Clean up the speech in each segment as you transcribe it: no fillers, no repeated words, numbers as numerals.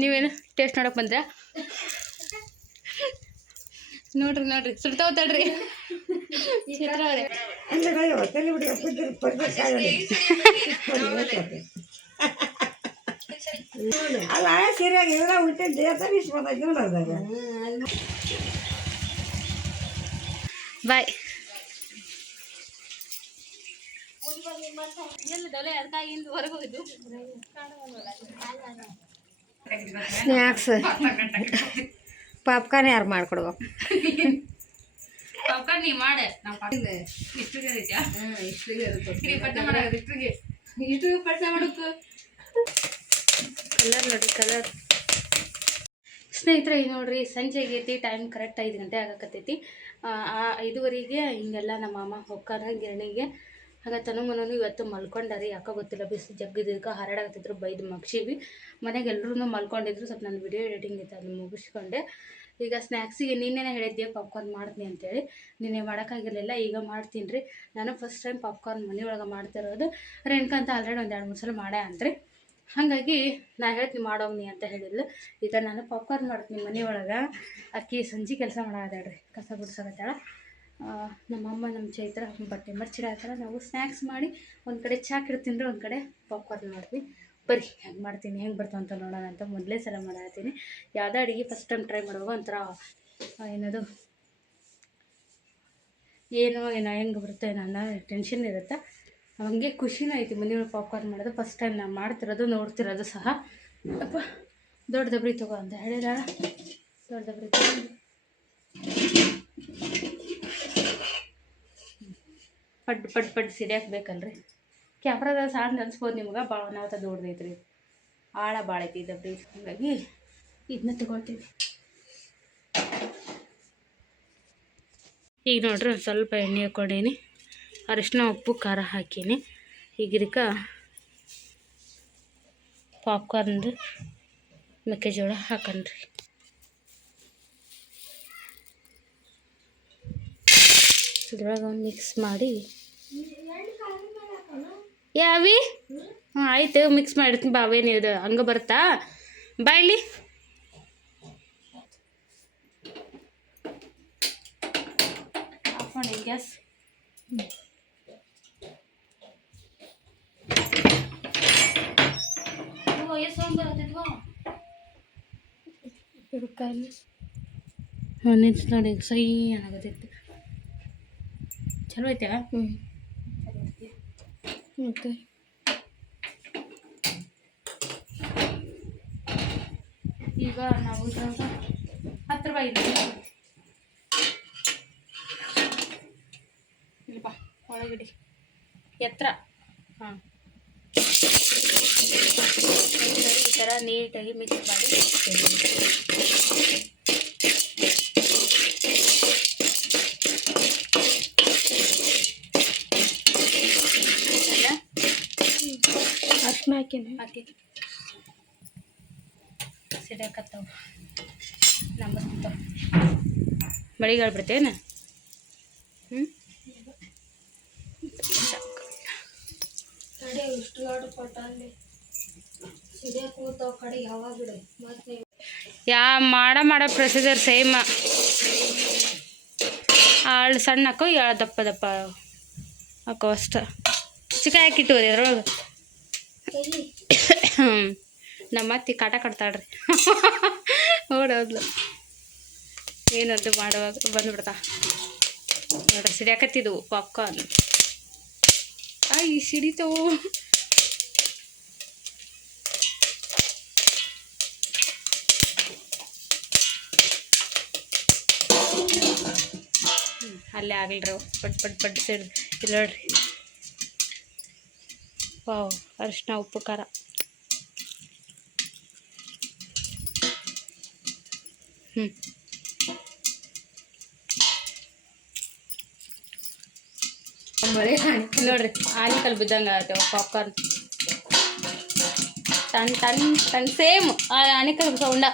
ನೀವೇನು ಟೇಸ್ಟ್ ನೋಡಕ್ಕೆ ಬಂದ್ರಾ? ನೋಡ್ರಿ ಸುಡ್ತಾವ ತಡ್ರಿ ಚಿತ್ರ ಅವರೇ. ಬಾಯ್. ಸ್ನ್ಯಾಕ್ಸ್ ಪಾಪ್ಕಾರ್ನ್ ಯಾರು ಮಾಡ್ಕೊಡ್ಬೇಕು? ಪಾಪ್ಕಾರ್ನ್ ನೀ ಮಾಡೆ. ಇಷ್ಟು ಪಟ್ನ ಮಾಡೋಕು ಕಲರ್ ನೋಡಿ ಕಲರ್. ಸ್ನೇಹಿತರೆ ನೋಡ್ರಿ, ಸಂಜೆ ಆಗೈತಿ, ಟೈಮ್ ಕರೆಕ್ಟ್ 5 ಗಂಟೆ ಆಗಕತ್ತೈತಿ. 5:15ಗೆ ಹಿಂಗೆಲ್ಲ ನಮ್ಮ ಮಾಮ ಹೊಕ್ಕಾರ ಗಿರಣಿಗೆ. ಹಾಗೆ ತನು ಇವತ್ತು ಮಲ್ಕೊಂಡಾರಿ. ಯಾಕೋ ಗೊತ್ತಿಲ್ಲ, ಬಿಸಿಲು ಜಗ್ಗಿದ್ದಕ್ಕೆ ಹರಡಾಗತ್ತಿದ್ರು, ಬೈದು ಮಗ್ಸಿವಿ. ಮನೆಗೆ ಎಲ್ಲರೂ ಮಲ್ಕೊಂಡಿದ್ರು. ಸ್ವಲ್ಪ ನಾನು ವಿಡಿಯೋ ಎಡಿಟಿಂಗ್ ಇತ್ತು, ಅದನ್ನು ಮುಗಿಸ್ಕೊಂಡೆ. ಈಗ ಸ್ನ್ಯಾಕ್ಸಿಗೆ ನಿನ್ನೆ ಹೇಳಿದ್ದೆ ಪಾಪ್ಕಾರ್ನ್ ಮಾಡ್ತೀನಿ ಅಂತೇಳಿ. ನಿನ್ನೆ ಮಾಡೋಕ್ಕಾಗಿರಲಿಲ್ಲ, ಈಗ ಮಾಡ್ತೀನಿ ರೀ. ನಾನು ಫಸ್ಟ್ ಟೈಮ್ ಪಾಪ್ಕಾರ್ನ್ ಮನೆಯೊಳಗೆ ಮಾಡ್ತಿರೋದು. ರೇಣುಕಂತ ಆಲ್ರೆಡಿ ಒಂದು 2-3 ಸಲ ಮಾಡೇ ಅಂತ್ರಿ. ಹಾಗಾಗಿ ನಾನು ಹೇಳ್ತೀನಿ ಮಾಡೋಗ್ನಿ ಅಂತ ಹೇಳಿದ್ಲು. ಈಗ ನಾನು ಪಾಪ್ಕಾರ್ನ್ ಮಾಡ್ತೀನಿ ಮನೆಯೊಳಗೆ. ಅಕ್ಕಿ ಸಂಜೆ ಕೆಲಸ ಮಾಡಾಡ್ರಿ, ಕಸ ಗುಡ್ಸಕತ್ತಾಳ. ನಮ್ಮಮ್ಮ ನಮ್ಮ ಚೈತ್ರ ಬಟ್ಟೆ ಮರ್ಚಿಡಾತಾಳ. ನಾವು ಸ್ನ್ಯಾಕ್ಸ್ ಮಾಡಿ ಒಂದು ಕಡೆ ಚಾಕ್ ಇಡ್ತೀನಿ ರೀ, ಒಂದು ಕಡೆ ಪಾಪ್ಕಾರ್ನ್ ಮಾಡ್ತೀನಿ. ಬರೀ ಹೆಂಗೆ ಮಾಡ್ತೀನಿ, ಹೆಂಗೆ ಬರ್ತಾವ ಅಂತ ನೋಡೋಣ ಅಂತ ಮೊದಲೇ ಸಲ ಮಾಡತ್ತೀನಿ. ಯಾವುದೇ ಅಡುಗೆ ಫಸ್ಟ್ ಟೈಮ್ ಟ್ರೈ ಮಾಡುವಾಗ ಒಂಥರ ಏನದು ಏನೋ ಹೆಂಗೆ ಬರುತ್ತೆ ಅನ್ನೋ ಟೆನ್ಷನ್ ಇರುತ್ತೆ. ಹಂಗೆ ಖುಷಿನೂ ಐತಿ ಮನೆಯೊಳಗೆ ಪಾಪ್ಕಾರ್ನ್ ಮಾಡೋದು. ಫಸ್ಟ್ ಟೈಮ್ ನಾನು ಮಾಡ್ತಿರೋದು, ನೋಡ್ತಿರೋದು ಸಹ. ಅಪ್ಪ ದೊಡ್ಡ ದಬ್ರಿ ತಗೋ ಅಂತ ಹೇಳಿದಾಳ. ದೊಡ್ಡ ದಬ್ರಿ ತಗೊಂಡು ಪಡ್ ಸಿಡಿಯಾಕೆ ಬೇಕಲ್ರಿ. ಕ್ಯಾಮ್ರಾದಾಗ ಸಾಣ್ ಅನ್ಸ್ಬೋದು ನಿಮ್ಗೆ, ಭಾಳ ನಾವತ್ತ ದೊಡ್ಡದೈತ್ರಿ, ಆಳ ಭಾಳ ಐತಿ ದಬ್ರಿ. ಹಾಗಾಗಿ ಇದನ್ನ ತಗೊಳ್ತೀವಿ. ಈಗ ನೋಡ್ರಿ ಒಂದು ಸ್ವಲ್ಪ ಎಣ್ಣೆ ಹಾಕ್ಕೊಂಡೀನಿ, ಅರಿಶಿನ ಉಪ್ಪು ಖಾರ ಹಾಕೀನಿ. ಈಗ ಇದಕ್ಕೆ ಪಾಪ್ಕಾರ್ನ್ದು ಮೆಕ್ಕೆಜೋಳ ಹಾಕನ್ರಿ. ಇದ್ರೊಳಗೆ ಒಂದು ಮಿಕ್ಸ್ ಮಾಡಿ ಯಾವಿ ಆಯ್ತು ಮಿಕ್ಸ್ ಮಾಡಿರ್ತೀನಿ. ಬಾವೇನು ಇದು ಹಂಗೆ ಬರುತ್ತಾ ಬಾಯ್ಲಿ. ಆಫ್ ಮಾಡಿ ಗ್ಯಾಸ್. ನಿಲ್ಸಿ ನೋಡಿ, ಸೈ ಏನಾಗತ್ತೈತಿ. ಚಲೋ ಐತೆ. ಓಕೆ, ಈಗ ನಾವು ಇದ್ರಾಗ 10 ರೂಪಾಯಿ ಇದೆ ಇಲ್ಲಪ್ಪ ಒಳಗಡೆ ಎತ್ತರ. ಹಾಂ, ಈ ಥರ ನೀಟಾಗಿ ಮಿಕ್ಸ್ ಮಾಡಿ ಹಾಕಿ ಸಿಡಕತ್ತಾವ. ನಂಬರ್ತಾವ ಮಳಿಗಾಲ ಬಿಡ್ತೇನೆ. ಮಾಡೋ ಪ್ರೊಸೀಜರ್ ಸೇಮ್. ಆಳು ಸಣ್ಣ ಹಾಕೋ, ಯಾಳು ದಪ್ಪ ದಪ್ಪ ಹಾಕೋ ಅಷ್ಟ. ಚಿಕಾಯಿ ಹಾಕಿಟ್ಟು ಅದ್ರೊಳಗೆ ನಮ್ಮ ಅತ್ತಿ ಕಾಟ ಕಟ್ತಾಳ್ರಿ. ಓಡೋದ್ಲು ಏನದ್ದು ಮಾಡುವಾಗ ಬಂದುಬಿಡ್ತಾ ನೋಡ್ರಿ. ಸಿಡಿಯಾಕತ್ತಿದ್ವು ಪಾಪ್ಕಾರ್ನ್. ಸಿಡಿತವು. ಅಲ್ಲೇ ಆಗಲ್ರಿ ಪಡ್ ಸಿಡ್. ಇಲ್ಲ ನೋಡ್ರಿ, ವಾವ್, ಅರಿಶಿನ ಉಪ್ಪು ಖಾರ. ನೋಡ್ರಿ ಆಲಿಕಲ್ ಬಿದ್ದಂಗೆ ಆಗತ್ತವ ಪಾಪ್ಕಾರ್ನ್. ತನ್ ಸೇಮ್ ಆನಿಕಲ್ ಸೌಂಡ.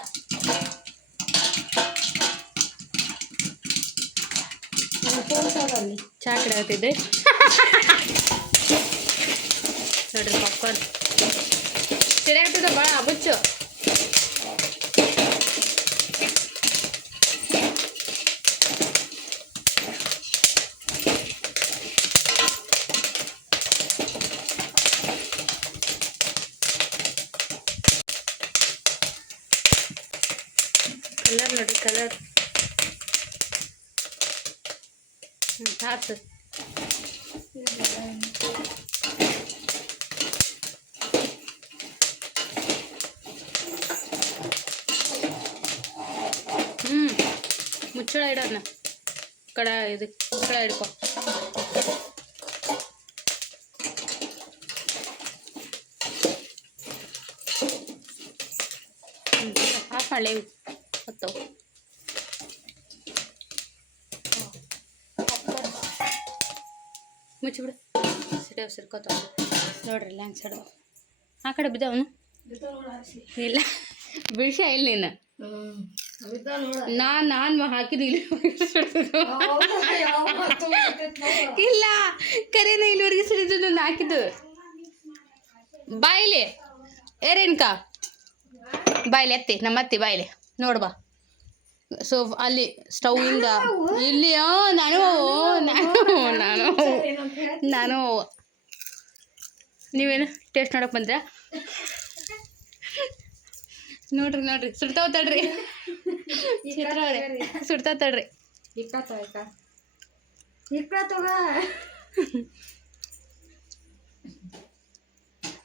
ಚಾ ಕಿಡಾಕತ್ತಿದ್ದೆ ನೋಡ್ರಿ ಪಾಪ್ಕಾರ್ನ್. ಸಿಡಿಯಾಗ್ತಿದ್ದ ಭಾಳ ಅಬುಚ್ಚು. ಕಲರ್ ನೋಡಿ ಕಲರ್. ಸಾಕು. ಮುಚ್ಚಳ ಇಡೋಣ ಕಡ ಇದು ಮುಚ್ಚಳ ಹಿಡ್ಕೊ. ಆಫ್ ಮಾಡಲೇ ಹೊತ್ತವು. ಮುಚ್ಚಿಬಿಡು. ಸಿಡ್ಕೋತ ನೋಡ್ರಿ ಇಲ್ಲ ಹಂಗೆ ಸಡ್ದು ಆ ಕಡೆ ಬಿದ್ದವನು ಇಲ್ಲ ಬಿಡ್ಸ ಇಲ್ಲ ನೀನು. ನಾನು ಹಾಕಿದ್ದು ಇಲ್ಲಿ ಇಲ್ಲ ಕರೇನ ಇಲ್ಲಿವರೆಗೆ ಸಿಡಿದು ನಾನು ಹಾಕಿದ್ದು. ಬಾಯಿಲೆ ಏರೇನ್ಕಾ ಬಾಯಿಲೆ ಎತ್ತಿ ನಮ್ಮ ಅತ್ತಿ ಬಾಯಿಲೆ ನೋಡ್ಬಾ. ಸೊ ಅಲ್ಲಿ ಸ್ಟೌವಿಂದ ಇಲ್ಲಿ ನಾನು ನೀವೇನು ಟೇಸ್ಟ್ ನೋಡಕ್ಕೆ ಬಂದ್ರಾ? ನೋಡ್ರಿ ಸುಡ್ತಾವ ತಡ್ರಿ ಸುಡ್ತಾವ ತಡ್ರಿ.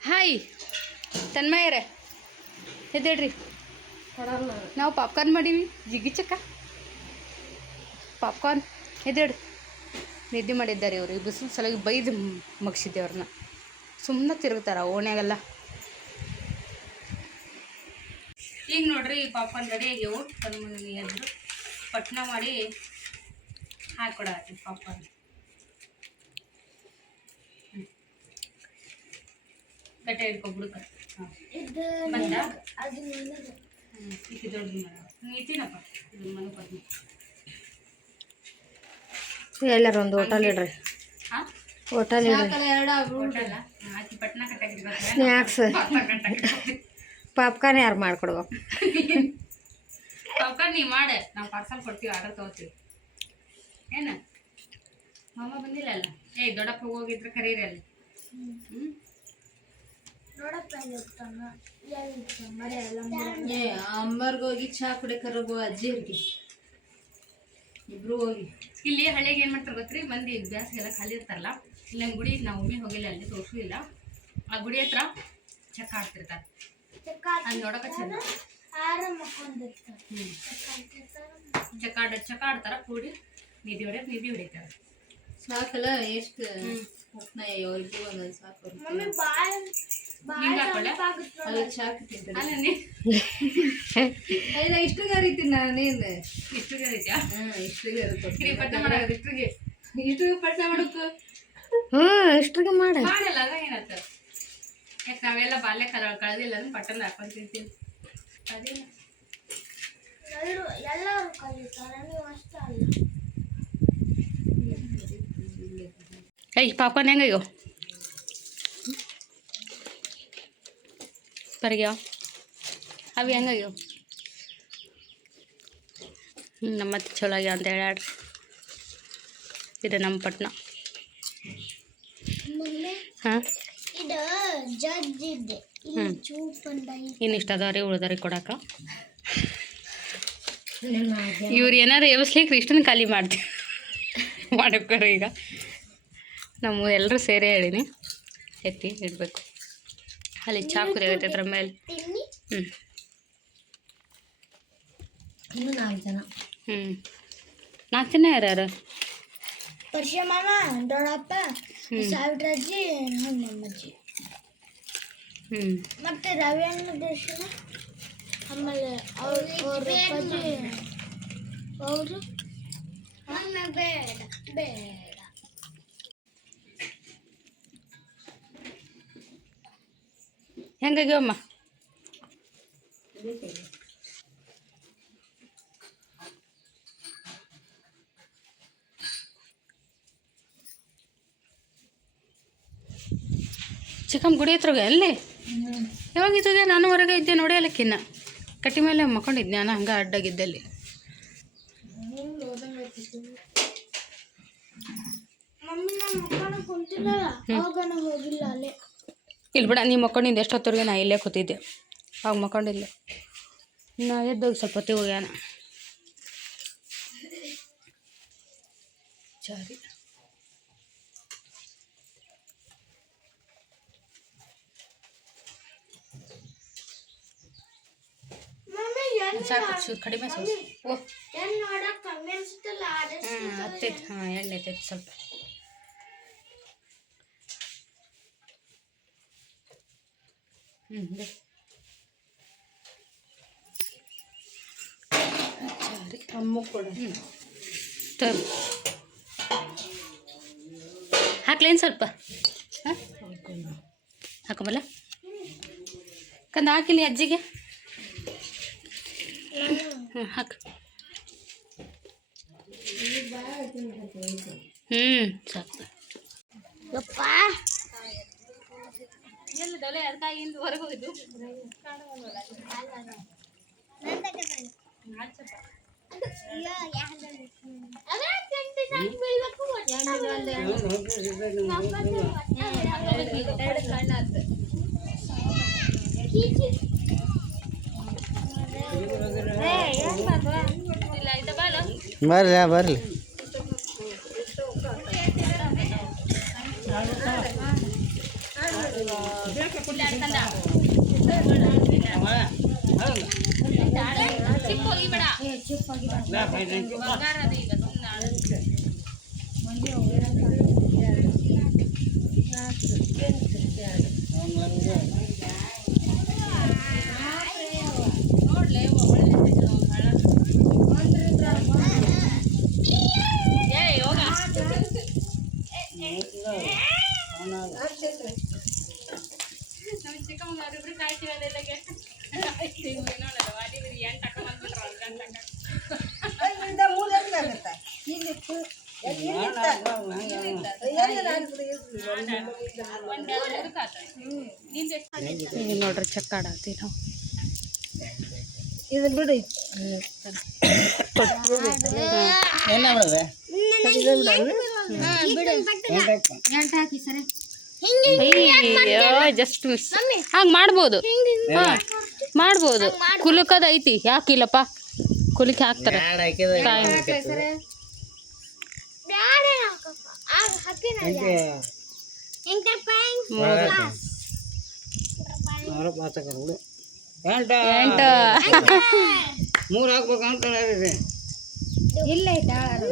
ಹಾಯ್ ತನ್ಮಯ್ಯರೇ ಎದ್ದೇಳ್ರಿ. ನಾವು ಪಾಪ್ಕಾರ್ನ್ ಮಾಡೀವಿ. ಜಿಗಿ ಚಕ್ಕ ಪಾಪ್ಕಾರ್ನ್ ಎದ್ದೇಳ್ರಿ. ನಿದ್ದೆ ಮಾಡಿದ್ದಾರೆ ಇವರು. ಈ ಬಿಸಿಲು ಸಲುವಾಗಿ ಬೈದು ಮಗ್ಸಿದ್ದೆ ಅವ್ರನ್ನ. ಸುಮ್ಮನೆ ತಿರುಗ್ತಾರ ಓಣ್ಯಾಗೆಲ್ಲ. ಈಗ ನೋಡ್ರಿ ಪಾಪ್ಕಾರ್ನ್ ರೆಡಿ ಆಗ್ಯಾವು. ಎದ್ರು ಪಟ್ನ ಮಾಡಿ ಹಾಕೊಡತ್ತಿ ಪಾಪ್ಕಾರ್ನ್. ಗಟ್ಟೆ ಹಿಡ್ಕೊಬಿಡ್ಕ. ಬಂದ ಇಕ್ಕಿ ದೊಡ್ಡ ನೀತಿನಪ್ಪ ಮನೆ ಪದ್ಮ. ಎಲ್ಲರೂ ಒಂದು ಹೋಟೆಲ್ ಇಡ್ರಿ. ಹೋಟೆಲ್ ಹಾಕಿ ಪಟ್ನ ಕಟ್ಟಾಕಿರ್ಬೇಕು. ಸ್ನ್ಯಾಕ್ಸ್ ಪಾಪ್ಕಾರ್ನ್ ಯಾರು ಮಾಡ್ಕೊಡ್ಬೇಕು? ಪಾಪ್ಕಾರ್ನ್ ನೀವು ಮಾಡೆ, ನಾವು ಪಾರ್ಸಲ್ ಕೊಡ್ತೀವಿ, ಆರ್ಡರ್ ತೊಗೋತೀವಿ. ಏನು ಮಾಮ ಬಂದಿಲ್ಲ ಅಲ್ಲ? ದೊಡ್ಡಪ್ಪ ಹೋಗಿದ್ರೆ ಕರೀರಿ ಅಲ್ಲಿ. ಅಮ್ಮರ್ಗೆ ಹೋಗಿ ಚಹಾ ಕುಡಿಯಕರೋಗು ಅಜ್ಜಿಯರ್ಗೆ ಇಬ್ರು ಹೋಗಿ. ಇಲ್ಲಿ ಹಳ್ಳಿಗೆ ಏನು ಮಾಡ್ತಾರೆ ಗೊತ್ತ್ರಿ, ಮಂದಿ ಬ್ಯಾಸ್ಗೆಲ್ಲ ಖಾಲಿ ಇರ್ತಾರಲ್ಲ. ಇಲ್ಲ ಗುಡಿ ನಾವು ಒಮ್ಮೆ ಹೋಗಿಲ್ಲ, ಅಲ್ಲಿ ತೋರಿಸಲಿಲ್ಲ. ಆ ಗುಡಿ ಹತ್ರ ಚಕ್ಕ ಆಡ್ತಿರ್ತಾರೆ. ಅದು ನೋಡೋಕೆ ಚಂದ. ಚಕ್ಕ ಆಡ್ತಾರ ಕೂಡಿ ನಿಧಿ ಹೊಡಿತಾರೆ. ಸಾಕಲ್ಲ ಎಷ್ಟು ಸಾಕು. ಇಷ್ಟು ಗರಿತೀನಿ ನಾನೇನು ಇಷ್ಟು ಗರಿತ್ಯಾ? ಇಷ್ಟು ಪಟ್ಟ ಮಾಡಕ್ಕೆ ಇಷ್ಟಿಗೆ ಮಾಡಲ್ಲ. ಅದ ಏನತ್ತ ಯಾಕೆ ನಾವೆಲ್ಲ ಬಾಲ್ಯ ಕಳೆದಿಲ್ಲ ಅಂದ್ರೆ ಪಟ್ಟಣ ಹಾಕೊಂಡು ತಿಂತೀನಿ. ಅದೇನು ಎಲ್ಲರೂ ಕಲಿತಾರೆ, ನೀವು ಅಷ್ಟೇ ಅಲ್ಲ. ಪಾಪ್ಕಾರ್ನ್ ಹೆಂಗಯ್ಯೋ ಬರ್ಗ್ಯಾ ಅವು ಹೆಂಗಯ್ಯೋ? ನಮ್ಮತ್ತೆ ಚಲೋ ಆಗ್ಯಾವ ಅಂತ ಹೇಳ್ಯಾಡ್ರಿ. ಇದು ನಮ್ಮ ಪಟ್ನ. ಹಾಂ ಇನ್ನಿಷ್ಟು ಅದಾವ್ರಿ ಉಳ್ದಾರಿ ಕೊಡಾಕ. ಇವ್ರು ಏನಾರು ಎಬ್ಸ್ಲಿಕ್ಕೆ ಇಷ್ಟನ್ನು ಖಾಲಿ ಮಾಡ್ತೀವಿ ಮಾಡಕ್ಕೋರು. ಈಗ ನಮ್ಮ ಎಲ್ಲರೂ ಸೇರೇ ಹೇಳೀನಿ ಎತ್ತಿ ಇಡಬೇಕು. ಅಲ್ಲಿ ಚಾಕುರಿ ಆಗೈತೆ ಅದ್ರ ಮೇಲೆ. ನಾಲ್ಕು ಜನ ಯಾರು? ವರ್ಷ ಮಾಮ, ದೊಡ್ಡಪ್ಪ, ಸಾವಿರಜ್ಜಿ, ನಮ್ಮಜ್ಜಿ, ಮತ್ತೆ ರವಿ ಅಣ್ಣ ದರ್ಶನ, ಆಮೇಲೆ ಅವರು ಬೇಡ ಹೆಂಗಾಗ್ಯವಮ್ಮ? ಚಿಕ್ಕಮ್ಮ ಗುಡಿ ಹತ್ರ ಅಲ್ಲಿ ಯಾವಾಗಿದ್ದೆ? ನಾನು ಹೊರಗೆ ಇದ್ದೆ ನೋಡಿ. ಅಲ್ಲಕ್ಕಿನ್ನ ಕಟ್ಟಿ ಮೇಲೆ ಮಕ್ಕೊಂಡಿದ್ದೆ ನಾನು ಹಂಗೆ ಅಡ್ಡಾಗಿದ್ದಲ್ಲಿ. ಇಲ್ಲಿ ಬಿಡ, ನೀ ಮಕ್ಕೊಂಡಿದ್ದು ಎಷ್ಟೊತ್ತವರೆಗೆ ನಾ ಇಲ್ಲೇ ಕೂತಿದ್ದೆ. ಆಗ ಮಕ್ಕೊಂಡಿಲ್ಲ. ನಾ ಎದ್ದೋಗಿ ಸ್ವಲ್ಪ ಹೊತ್ತಿಗೆ ಹೋಗ್ಯಾನ ಸರಿ ಸಾಕು ಕಡಿಮೆ ಸಾಕು ಹತ್ತೈತಿ ಹಾಂ ಎಣ್ಣೆ ಐತೈತಿ ಸ್ವಲ್ಪ ಸರಿ ಅಮ್ಮ ಕೊಡ ತರು ಹಾಕ್ಲೇನು ಸ್ವಲ್ಪ ಹಾಂ ಹಾಕೊಂಬಲ್ಲ ಕಂದ ಹಾಕಿಲಿ ಅಜ್ಜಿಗೆ ಹಾಕು ಸಾಕು ಯಪ್ಪ ಎಲ್ಲ ದೊಲೆ ಅದಕ್ಕಾಗಿಂದ ಹೊರಗೆ ಹೋಗಿದ್ದು ಬರ್ಲಿ ಬರ್ಲಿ ಈಗ ನೋಡ್ರಿ ಚೆಕ್ ಆಡತ್ತೀವಿ ನಾವು ಇದು ಬಿಡು ಜಸ್ಟ್ ಮಿಸ್ ಹಂಗೆ ಮಾಡ್ಬೋದು ಹಾಂ ಮಾಡ್ಬೋದು ಕುಲುಕದ ಐತಿ ಯಾಕಿಲ್ಲಪ್ಪ ಕುಲಿಕೆ ಹಾಕ್ತಾರೆ ಎಂಟು ಮೂರು ಹಾಕ್ಬೇಕಂತ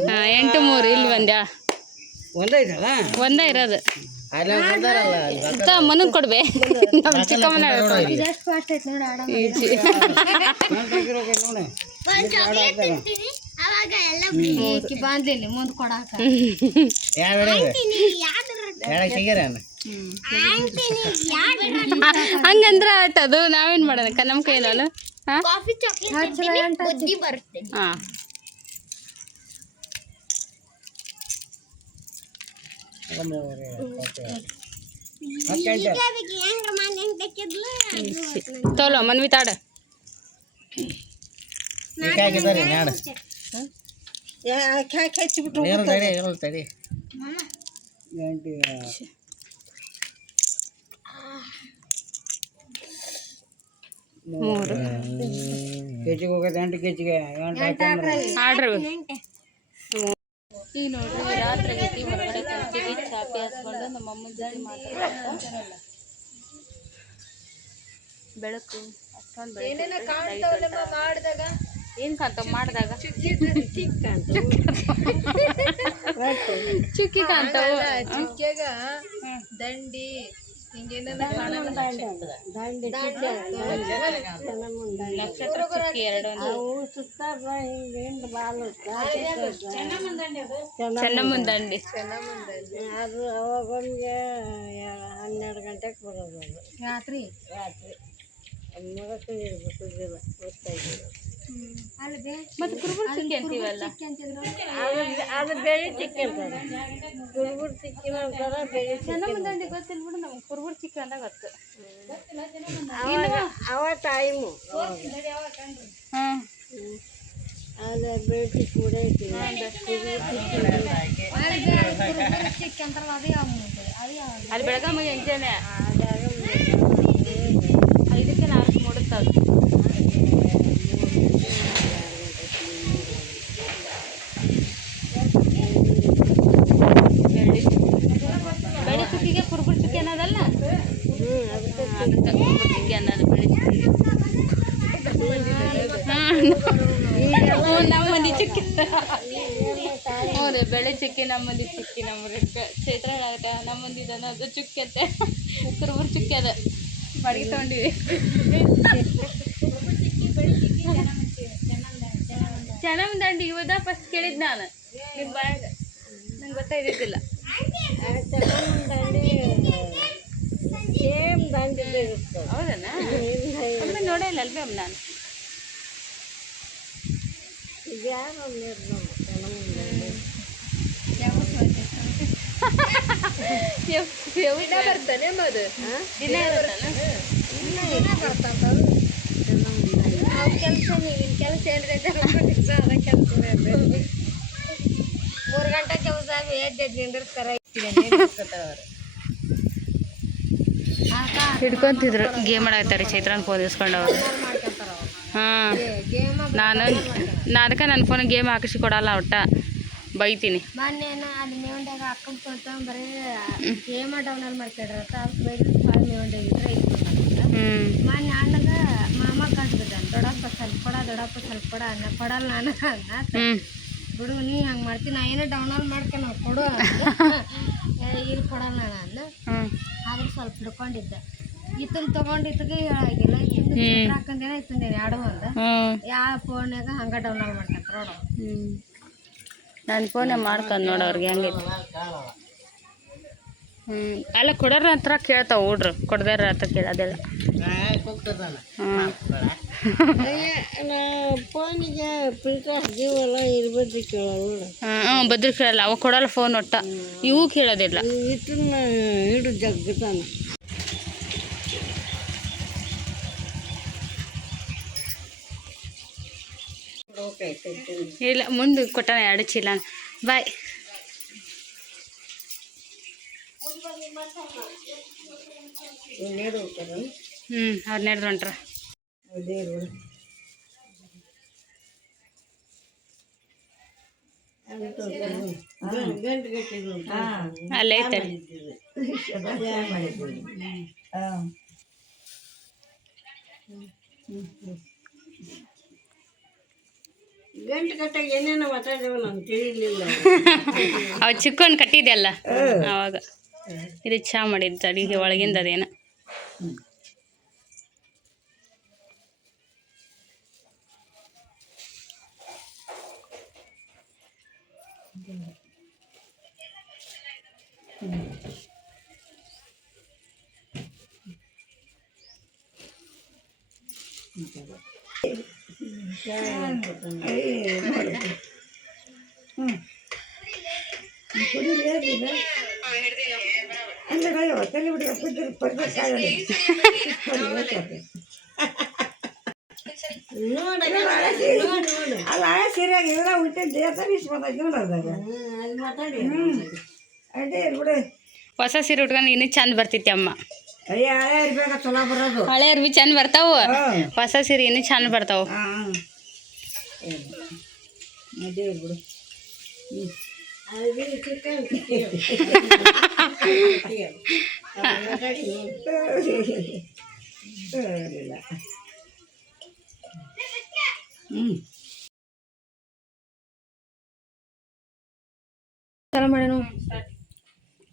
ಹಾಂ 8 3 ಇಲ್ಲಿ ಬಂದ್ಯಾ ಒಂದೈತಲ್ಲ ಒಂದೇ ಇರೋದು ಮನಗ್ ಕೊಡ್ಬೇ ನಮ್ಮ ಚಿಕ್ಕಮ್ಮನ ಬಾಂದ್ಲಿ ಮುಂದ್ ಕೊಡಾಕ ಹಂಗಂದ್ರ ಆಟದು ನಾವೇನ್ ಮಾಡೋಣ ನಮ್ಮ ಕೈಲಲ್ಲ ಹಾಂ ತೋಲೋ ಮನ್ವಿ ತಾಡ ಮೂರು ಕೆಜಿಗೆ ಹೋಗೋದು 8 ಕೆಜಿಗೆ ಆರ್ಡ್ರ್ ಈಗ ನೋಡ್ರಿ ರಾತ್ರಿ ಆಗೈತಿ ಹೊರಗಡೆ ಕುಂತೀವಿ ಚಾಪಿ ಹಾಸ್ಕೊಂಡು ನಮ್ಮ ಅಮ್ಮನ ಜೊತೆ ಮಾತಾಡ್ತಾ ಬೆಳಕು ಅಷ್ಟೊಂದು ಏನು ಕಾಣ್ತಾವ ಮಾಡಿದಾಗ ಚುಕ್ಕಿ ಕಾಣ್ತಾವ ದಂಡಿ ನಕ್ಷತ್ರ ಚುಕ್ಕಿ ಎರಡು ಚೆನ್ನಮ್ಮನ ದಂಡಿ ಅದು ಅವಾಗೊಂದಿಗೆ 12 ಗಂಟೆಗೆ ಬರೋದು ಅದು ರಾತ್ರಿ ಮಗಕ್ಕೆ ಗೊತ್ತಿದ್ದಿಲ್ಲ ಗೊತ್ತಾಗಿಲ್ಲ ಮತ್ತೆ ಕುರುಬುರು ಚುಕ್ಕಿ ಅಂತೀವಲ್ಲ ಅದು ಬೆಳೆ ಚಿಕ್ಕಿ ಅಂತಾರೆ ಕುರುಬುರು ಚಿಕ್ಕಿ ಅಂತಾರೆ ಬೆಳೆ ಚೆನ್ನಮ್ಮನ ದಂಡಿ ಗೊತ್ತಿಲ್ಲ ಬಿಡು ನಮ್ಗೆ ಕುರುಬುರು ಚಿಕ್ಕಿ ಅಂತ ಗೊತ್ತು ಅವ ಟೈಮು ಹಾಂ ಅದು ಬೆಳೆ ಚಿಕ್ಕಿ ಕೂಡ ಐತಿ ಅಲ್ಲಿ ಬೆಳಗಾವಿ ಎಂಜಾನೆ 5ಕ್ಕೆ 4 ಮೂಡುತ್ತದು ನಮ್ಮ ಮಂದಿ ಚಿಕ್ಕಿ ಹ್ಞೂ ರೀ ಬೆಳೆ ಚಿಕ್ಕಿ ನಮ್ಮ ಮಂದಿ ಚಿಕ್ಕಿ ನಮ್ಮ ಚೈತ್ರ ಹೇಳಾಗತ್ತೆ ನಮ್ಮ ಮಂದಿ ಇದನ್ನ ಅದು ಚುಕ್ಕಿ ಅತ್ತೆ ಕುರುಬರು ಚುಕ್ಕಿ ಅದ ಬಾಡಿಗೆ ತೊಗೊಂಡಿವಿ ಚೆನ್ನಾಗಿ ದಂಡಿ ಇವದ ಫಸ್ಟ್ ಕೇಳಿದ್ ನಾನು ನಿಮ್ಮ ಬಾಯಾಗ ನಂಗೆ ಗೊತ್ತಾಯ್ದಿದ್ದಿಲ್ಲ ಸೇಮ್ ದಂಡಿ ಇರುತ್ತೆ ಹೌದಣ್ಣ ಒಮ್ಮೆ ನೋಡೇ ಇಲ್ಲ ಅಲ್ವೇ ಅಮ್ಮ ನಾನು ಯಾರು ದಿನ ಬರ್ತಾನೆ ಅದು ದಿನ ಕೆಲಸ ಹೇಳಿದ್ರೆ ಕೆಲಸ 3 ಗಂಟೆ ಕೆಲಸ ಎದ್ದು ನಿಂದಿರ್ತಾರೆ ಹಿಡ್ಕೊಂತಿದ್ರು ಗೇಮ್ ಆಡಾಕ್ತಾರೆ ಚೈತ್ರನ ಫೋನ್ ಇಸ್ಕೊಂಡು ಅವ್ರು ಹಾಂ ಅದಕ್ಕೆ ನನ್ನ ಫೋನ್ ಗೇಮ್ ಹಾಕಿಸಿ ಕೊಡಲ್ಲ ಒಟ್ಟ ಬೈತೀನಿ ಮೊನ್ನೆ ಅಲ್ಲಿ ಮೇವಂಡ್ಯಾಗ ಅಕ್ಕನ ಫೋನ್ ಬರೀ ಗೇಮ್ ಡೌನ್ಲೋಡ್ ಮಾಡ್ಕೊಂಡ್ರತ್ತ ಅದಕ್ಕೆ ಬೈದು ಭಾಳ ಮೇವಂಡ್ಯಾಗ ಇದ್ರೆ ಮೊನ್ನೆ ಅಣ್ಣಗ ಮಾಮ ಕಳ್ಸಿದ್ದ ದೊಡ್ಡಪ್ಪ ಸ್ವಲ್ಪ ಕೊಡ ದೊಡ್ಡಪ್ಪ ಸ್ವಲ್ಪ ಕೊಡ ಅನ್ನ ಕೊಡಲ್ಲ ನಾನು ಅನ್ನ ಬಿಡು ನೀ ಹಂಗೆ ಮಾಡ್ತೀನಿ ನಾ ಏನೋ ಡೌನ್ಲೋಡ್ ಮಾಡ್ಕೊಂಡು ಕೊಡು ಇಲ್ಲಿ ಕೊಡಲ್ಲ ನಾನು ಆದ್ರೆ ಸ್ವಲ್ಪ ಹಿಡ್ಕೊಂಡಿದ್ದೆ ಇತ್ತನ್ ತೊಗೊಂಡಿದ್ದಕ್ಕೆ ಹೇಳಾಗಿಲ್ಲ ಇತ್ತಿಂದ ಹಾಕಂದೇನೆ ಇತ್ತಂದೇನೆ ಎರಡು ಒಂದು ಯಾವ ಫೋನ್ಯಾಗ ಹಂಗೆ ಡೌನ್ಲೋಡ್ ಮಾಡ್ಕೊಂತಾರೆ ನೋಡು ನನ್ನ ಫೋನೇ ಮಾಡ್ಕೊಂಡು ನೋಡು ಅವ್ರಿಗೆ ಹೆಂಗೈತಿ ಅಲ್ಲ ಕೊಡೋರ ಹತ್ರ ಕೇಳ್ತಾವೆ ಹುಡ್ರು ಕೊಡ್ದಾರ ಹತ್ರ ಕೇಳೋದಿಲ್ಲ ಫೋನಿಗೆ ಫಿಲ್ಟರ್ ಜೀವೆಲ್ಲ ಇರ್ಬೇಕು ಕೇಳೋಲ್ಲ ಹಾಂ ಬದ್ರಿ ಕೇಳಲ್ಲ ಅವ ಕೊಡಲ್ಲ ಫೋನ್ ಒಟ್ಟ ಇವು ಕೇಳೋದಿಲ್ಲ ಇಟ್ಟನ್ನ ಹಿಡು ಜಗ್ಗತಾನ ಇಲ್ಲ ಮುಂದೆ ಕೊಟ್ಟಾನ 2 ಚೀಲ ಬಾಯ್ ಅವ್ರು ನಡೆದು ಹೊಂಟ್ರ ಅಲ್ಲೇ ಐತಲ್ಲ ಗಂಟು ಗಂಟೆಗೆ ಏನೇನೋ ಮಾತಾಡಿದೆವು ನಂಗೆ ತಿಳಿಲಿಲ್ಲ ಅವು ಚಿಕ್ಕವನ್ ಕಟ್ಟಿದ್ಯಲ್ಲ ಅವಾಗ ಇದು ಚಾ ಮಾಡಿದ್ದು ಅಡಿಗೆ ಒಳಗಿಂದ ಅದೇನು ಅಲ್ಲ ಸರಿಯಾಗಿ ಇದ್ರ ಹುಟ್ಟಿದ್ದು ನೋಡೋದಾಗ ಅಡ್ಡಿ ಬಿಡು ಹೊಸ ಸೀರೆ ಉಟ್ಕೊಂಡು ಇನ್ನೂ ಚಂದ ಬರ್ತಿತ್ತು ಅಮ್ಮ ಅಯ್ಯ ಹಳೆ ಇರ್ಬೇಕ ಚಲೋ ಬರೋದು ಹಳೆ ಅರ್ವಿ ಚಂದ ಬರ್ತಾವು ಹೊಸ ಸೀರೆ ಇನ್ನೂ ಚಂದ ಬರ್ತಾವು ಅದೇ ಬಿಡು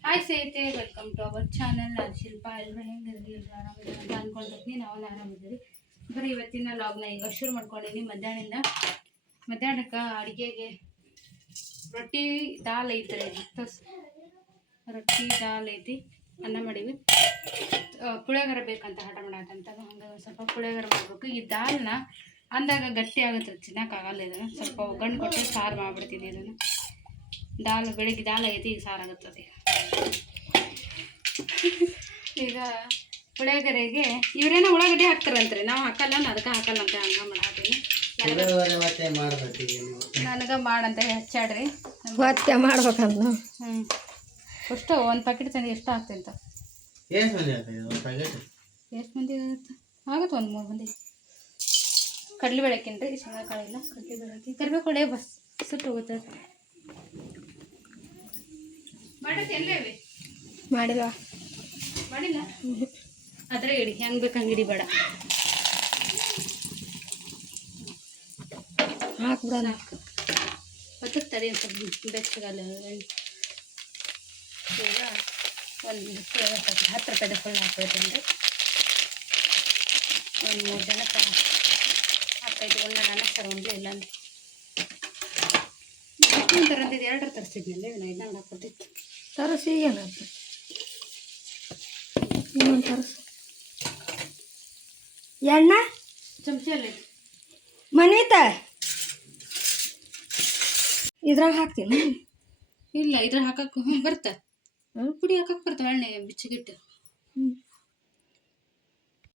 ಹಾಯ್ ಸ್ನೇಹಿತರೆ ವೆಲ್ಕಮ್ ಟು ಅವರ್ ಚಾನಲ್ ನಾನು ಶಿಲ್ಪಾ ಎಲ್ಲರೂ ಹೆಂಗಿದ್ರಿ ಎಲ್ಲರೂ ಆರಾಮಿದ್ದೀರಿ ಅಂತ ಅಂದ್ಕೊಂಡಿರ್ತೀನಿ ನಾವು ಆರಾಮಿದ್ದೀರಿ ಬರೀ ಇವತ್ತಿನ ಲಾಗ್ನ ಈಗ ಶುರು ಮಾಡ್ಕೊಂಡಿದ್ದೀನಿ ಮಧ್ಯಾಹ್ನಕ್ಕೆ ಅಡುಗೆಗೆ ರೊಟ್ಟಿ ದಾಲ್ ಐತ್ರಿ ರೊಟ್ಟಿ ದಾಲ್ ಐತಿ ಅನ್ನ ಮಾಡೀವಿ ಪುಳಿಯೋಗರೆ ಬೇಕಂತ ಹಠ ಮಾಡತ್ತಂತ ಹಂಗೆ ಸ್ವಲ್ಪ ಪುಳಿಯೋಗರೆ ಮಾಡಬೇಕು ಈ ದಾಲ್ನ ಅಂದಾಗ ಗಟ್ಟಿ ಆಗುತ್ತೆ ತಿನ್ನೋಕ್ಕಾಗಲ್ಲ ಇದನ್ನು ಸ್ವಲ್ಪ ಒಗ್ಗರಣೆ ಕೊಟ್ಟು ಸಾರು ಮಾಡಿಬಿಡ್ತೀನಿ ಇದನ್ನು ದಾಲ್ ಬೆಳಿಗ್ಗೆ ದಾಲ್ ಐತಿ ಈಗ ಸಾರಾಗುತ್ತದೆ ಈಗ ಪುಳಿಯೋಗರೆಗೆ ಇವರೇನೋ ಉಳ್ಳಾಗಡ್ಡಿ ಹಾಕ್ತಾರಂತ್ರಿ ನಾವು ಹಾಕಲ್ಲ ಅದಕ್ಕೆ ಹಾಕಲ್ಲ ಅಂತ ಹಂಗೆ ಮಾಡಾತೀನಿ ನನಗೆ ಮಾಡಂತ ಹೆಚ್ಚಾಡ್ರಿ ಮತ್ತೆ ಮಾಡ್ಬೇಕಂತ ಅಷ್ಟು ಒಂದು ಪ್ಯಾಕೆಟ್ ತಂದು ಎಷ್ಟು ಆಗ್ತಂತ ಎಷ್ಟು ಮಂದಿ ಆಗುತ್ತೆ 1-3 ಮಂದಿ ಕಡಲೆ ಬೆಳಕಿನ್ರಿ ಶೇಂಗಾ ಕಾಳಿಲ್ಲ ಕಡಲೆ ಬೆಳಕಿ ಕರಿಬೇವು ಕೊಡೆ ಬಸ್ ಸುಟ್ಟು ಹೋಗುತ್ತೆ ಮಾಡಿಲ್ಲ ಮಾಡಿಲ್ಲ ಅದ್ರ ಇಡಿ ಹೆಂಗೆ ಬೇಕು ಹಂಗೆ ಇಡಿ ಬೇಡ ಹಾಕ್ಬಿಡೋಣ. ಮತ್ತು ತಡಿ ಅಂತ ಬೆಚ್ಚಗಲ್ಲ ಈಗ ಒಂದು 10 ರೂಪಾಯಿ ಫುಲ್ ಹಾಕ್ಬೇಕಂದ್ರೆ ಒಂದು 3 ಜನಕ್ಕೆ ಹಾಕೈದು ಒಂದೆರಡು ಸರ್ ಒಂದು ಇಲ್ಲಾಂದ್ರೆ ತರಂದಿದ್ದು 2 ತರಿಸಿದ್ನಲ್ಲ ಇದನ್ನ 5 ಹಾಕೋತಿತ್ತು ತರಸಿ ಏನಾಯ್ತು ಇನ್ನೊಂದು ತರಸಿ ಎಣ್ಣ ಚಮಚಲ್ಲಿ ಮನೀತ ಇದ್ರಾಗ ಹಾಕ್ತೀನಿ. ಇಲ್ಲ ಇದ್ರ ಹಾಕಕ್ಕೆ ಬರ್ತಾ ಪುಡಿ ಹಾಕಕ್ಕೆ ಬರ್ತಾವೆ ಎಣ್ಣೆ ಬಿಚ್ಚಿಗಿಟ್ಟು